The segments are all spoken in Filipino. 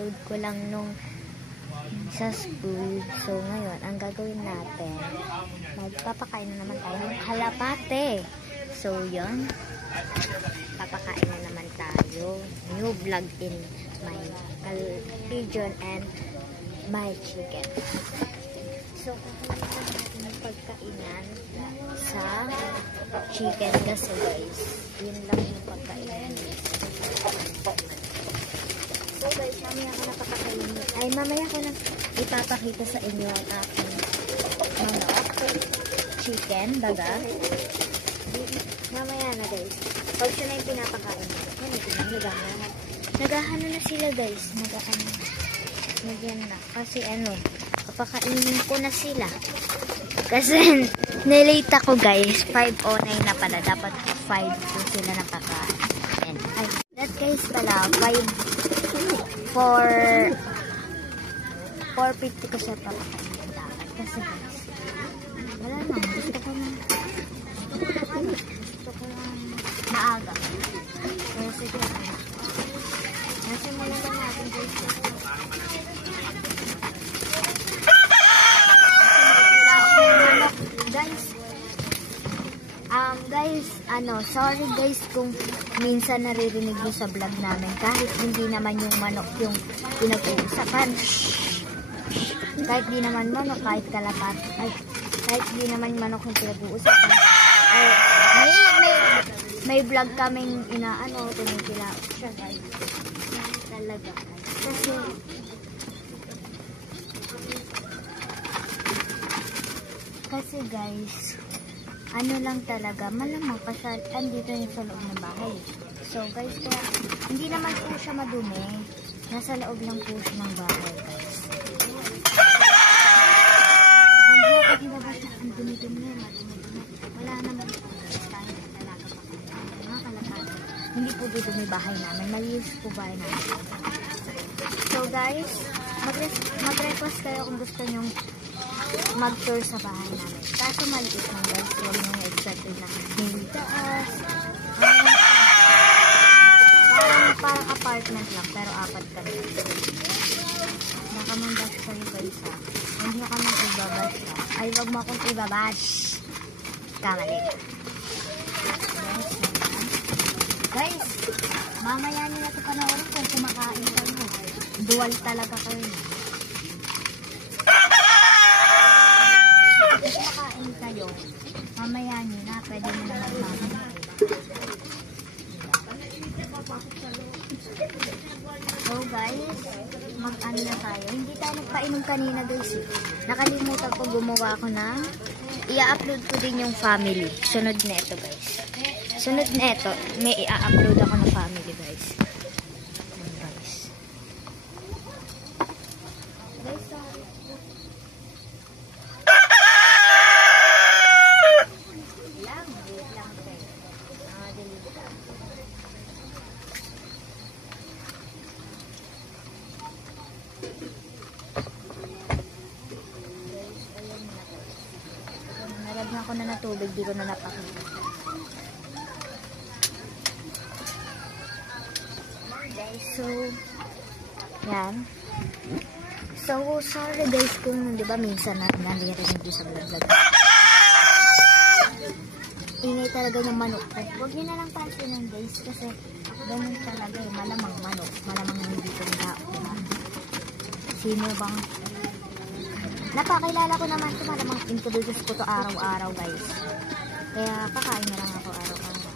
ka-upload ko lang nung sa school. So, ngayon, ang gagawin natin, magpapakain na naman tayo ng kalapate. So, yun. Papakain na naman tayo. New vlog in my pigeon and my chicken. So, kakain natin yung pagkainan sa chicken kasi guys, yun lang yung pagkainan. So guys, mamaya ko na papakainin. Ay, mamaya ko na ipapakita sa inyo ang aking chicken, baga. Mamaya na guys. Pag siya na yung pinapakain mo. Nagahano na sila guys. Nagyan na. Kasi ano, papakainin ko na sila. Kasi nilate ako guys. 5:09 na pala. Dapat 5 ko sila nakakain. Ay, that guys pala, 4:50 ko siya papakainin dapat. Kasi guys, wala naman. Gusto ko lang maaga. Kaya sige. Nasimulan lang natin guys. Sorry guys kung minsan naririnig nyo sa vlog namin kahit hindi naman yung manok yung pinag-uusapan. Kahit di naman manok, kahit kalapat, kahit di naman manok yung pinag-uusapan. May vlog kaming tinitila siya guys. Talaga. Kasi guys, ano lang talaga, malamang kasi andito yung sa loob ng bahay. So guys, kaya hindi naman po siya madumi. Nasa loob lang po siya ng bahay guys. Ang dumi-dumi na, wala naman po. Hindi po dito may bahay namin. Malinis po bahay namin. So guys, mag-request kayo kung gusto nyong mag-tour sa bahay namin. Kaso maliit lang guys. Huwag nyo expected na hindi taas. Parang apartment lang. Pero 4 kami. Nakamandash kayo guys ha. Hindi nyo kami ibabash ha. Ay, wag mo akong ibabash. Kamali. Guys, mamaya nyo na ito panoorin kung kumakain kayo. Dual talaga kayo. Kung kumakain kayo, mamaya nyo na, pwede nyo na magmamay. So guys, mag-ano na tayo. Hindi tayo nagpainom kanina guys. Nakalimutan ko gumawa ako ng i-upload ko din yung family. Sunod na ito guys. Sunod na ito, may i-upload ako ng family guys. Nalagyan ko na na tubig, di ko na napakita. So, yan. So, sorry guys kung, di ba, minsan naririnig sa vlog. Ingay talaga yung manok. Huwag nyo na lang pansinin guys, kasi ganun talaga yung malamang manok. Malamang hindi ko nila. Sino bang? Napakilala ko naman ito, malamang introduce ko to araw-araw guys. Kaya, kakain na lang ako araw-araw.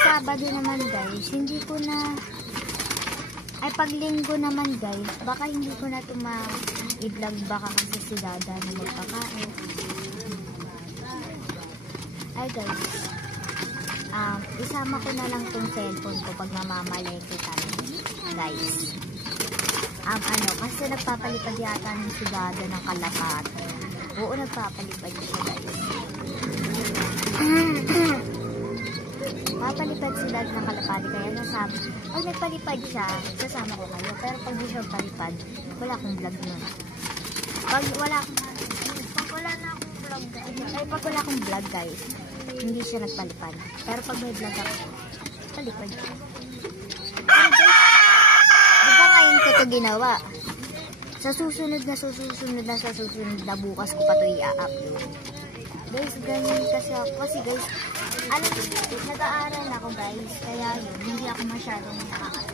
Sabado naman guys, hindi ko na, ay pag linggo naman guys, baka hindi ko na ito ma-i-vlog baka kasi si Dada na magpakain. Ay guys, isama ko na lang tong cellphone ko pag namamalengke kami guys. Kasi nagpapalipad yata ng si Dada ng kalapate. Oo, nagpapalipad siya guys. Papalipad sila ng kalapati kaya nasama. Pag nagpalipad siya, sasama ko kayo. Pero pag di siya palipad, wala akong vlog nun. Pag wala akong vlog guys, hindi siya nagpalipad. Pero pag may vlog ako, palipad siya. ko to ginawa. Sa susunod na bukas ko pa to i-upload. Guys, ganyan kasi ako. Kasi guys, alam niyo, nag-aaral ako guys. Kaya yun, hindi ako masyadong nakakaaral.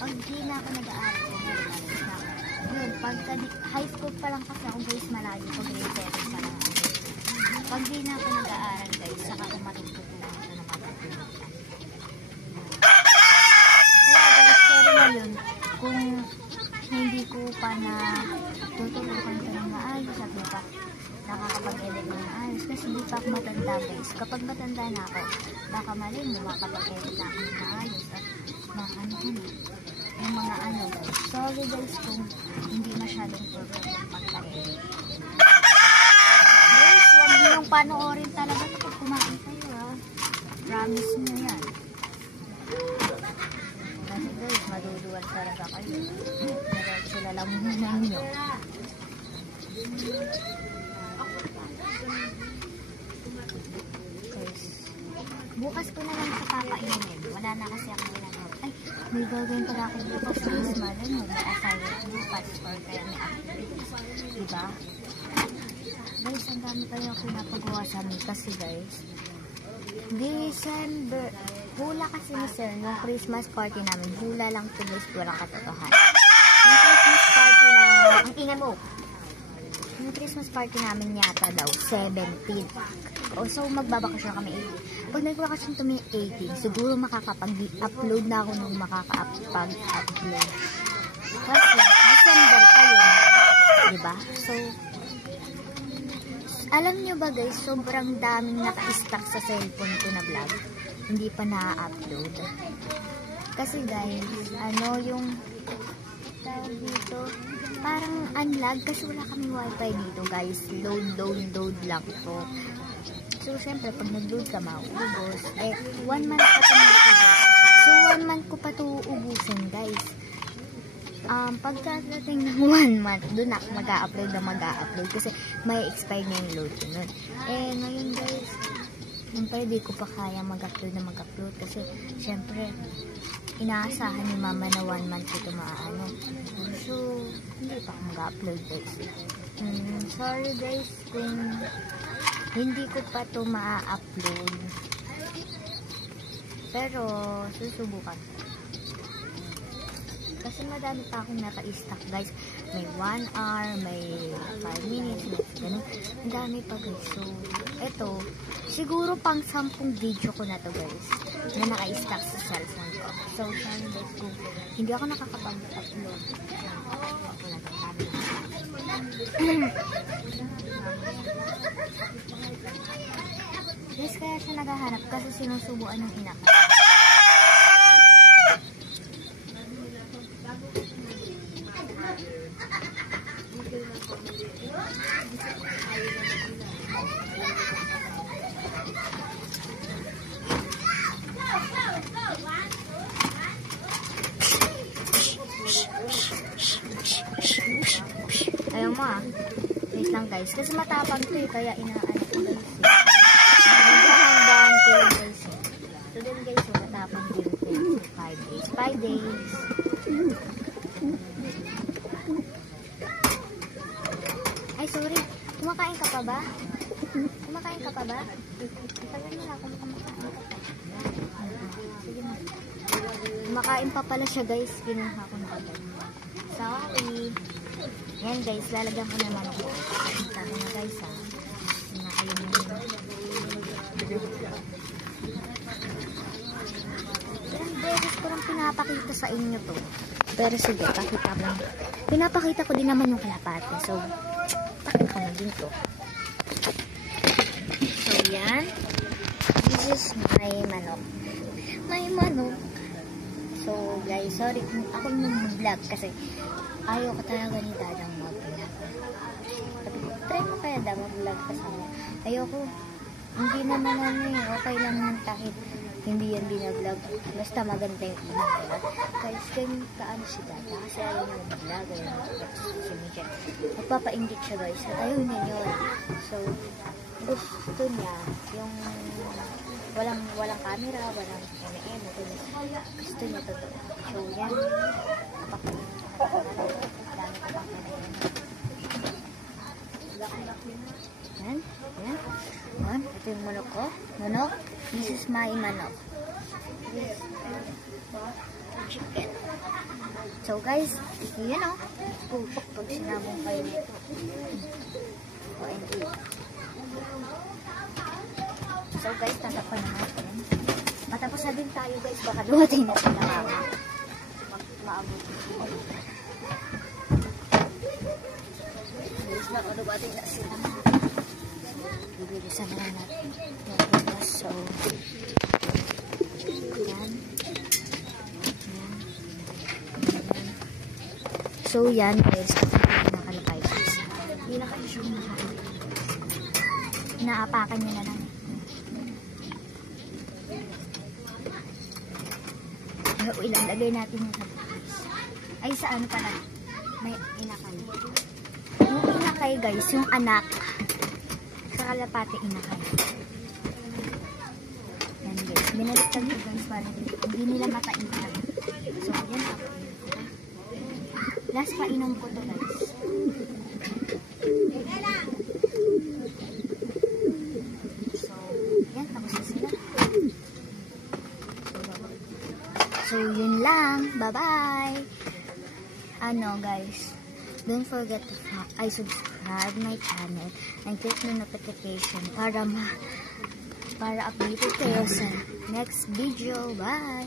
Pag di na ako nag-aaral, yun, pagka high school pa lang kasi ako guys, malayo ko grade 7 pa lang. Pag di na ako nag-aaral guys, saka ako matututunan ko na matutunan. Kaya guys, sorry na yun, kung hindi ko pa na tutulungan ko ng maayos at di pa nakakapag-edit ng maayos kasi hindi pa ako matanda guys. Kapag matanda na ako, baka mali mo makapag-edit na ako ng maayos at yung mga ano guys. Sorry guys kung hindi masyadong perfect yung pagka-edit. Guys, huwag niyong panoorin talaga kapag kumain kayo ha. Promise nyo yan. Kasi guys, maduduwal talaga kayo. Diretso lalamunan nyo. Guys, bukas ko na lang sa papainin. Wala na kasi ako ginagawa. Ay, may gagawin pala ako bukas sa Ismalan mo. May assignment bukas or kaya may activities. Diba? Guys, ang dami kayo pinapagawa sa amin kasi guys, December, hula kasi ni Sir, yung Christmas party namin, hula lang to guys, walang katotohanan. Yung Christmas party na, ang ingay mo, yung Christmas party namin yata daw, 17. So, magbabakasyon kami 18. Pag nagbakasyon kami 18, siguro makakapag-upload na ako nung makakapag-upload. Kasi, December pa yun. Diba? So, alam nyo ba guys, sobrang daming naka-stack sa cellphone ko na vlog. Hindi pa na-upload. Kasi guys, ano yung tawag dito, parang unlag kasi wala kami wifi dito guys. Load lang to. So, syempre, pag nag-load ka, mauubos. 1 month pa ito mauubos. So, 1 month ko pa ito uubusin guys. Pagkadating ng 1 month, doon ako mag-a-upload kasi may expire na yung load nun. Eh, ngayon guys, syempre di ko pa kaya mag-upload kasi syempre, inaasahan ni mama na 1 month ito maaano. So, hindi pa ako mag-upload guys. Sorry guys kung hindi ko pa ito ma-upload. Pero, susubukan ko. Kasi madami pa akong naka-stack guys. May 1 hour, may 5 minutes, ganun. Ang dami pa guys. So, eto, siguro pang 10 video ko na to guys. Na naka-stack sa cellphone ko. So, sorry guys kung hindi ako nakakapag-upload. Guys, kaya siya naghahanap kasi sinusubuan ng ina ko. Ayaw mo ah. Wait lang guys. Kasi matapang to eh. Kaya inaano ko guys. Naghahandaan ko yung guys. So then guys, so matapang din ko. 5 days. 5 days. Ay sorry. Kumakain ka pa ba? Kumakain ka pa ba? Sabihin mo lang kung kumakain ka pa. Sige na. Kumakain pa pala siya guys. Kinuha ko na agad. Sorry. Yan guys, lalagyan ko naman ako. Sabi na guys ha. Na kayo na yun. Ilang beses ko lang pinapakita sa inyo to. Pero sige, pakita mo. Pinapakita ko din naman yung kalapate. So, pakita ko na din to. So, yan. This is my manok. My manok. So, guys, sorry kung ako nung vlog kasi ayaw ko talaga ni Dadang mag-vlog. Sabi ko, try mo kaya daw mag-vlog kasama. Ayoko. Hindi naman ano eh. Okay lang ng kahit hindi yan binag-vlog. Basta maganda yung ilang diba? Guys, ganyan kaano si Dada. Kasi ayaw niya mag-vlog. Ayaw niya mag-vlog. Magpapainggit siya guys. At ayaw niya yun. So, gusto niya yung walang camera, walang M&M. Gusto niya totoo. So, yan. Yan. Yan. Yan. Ito yung manok ko. Manok. This is my manok. Chicken. So, guys, yan o. Pupok pag sinabong kayo nito. OMG. So, guys, tatakpan na natin. Matapos na din tayo, guys. Baka dumating na sila. Maabot. Guys, baka dumating na sila. Bibilisan na natin. So, yan. So, yan, guys. Nakalapay, guys. Hindi na kayo siya nakakalapay. Inaapakan nyo na lang. Ilalagay natin yung kalapay. Ay, sa ano pala? May inakay. Yung inakay, guys, yung anak. Sa kalapate, inakay. Yan, guys. Binaliktad ko, guys, para hindi nila matainan. So, yan. Last painom ko to, guys. So, yan. Tapos na sila. So, yun lang. Bye-bye! Guys, don't forget to subscribe my channel and click the notification para updated kayo sa next video. Bye!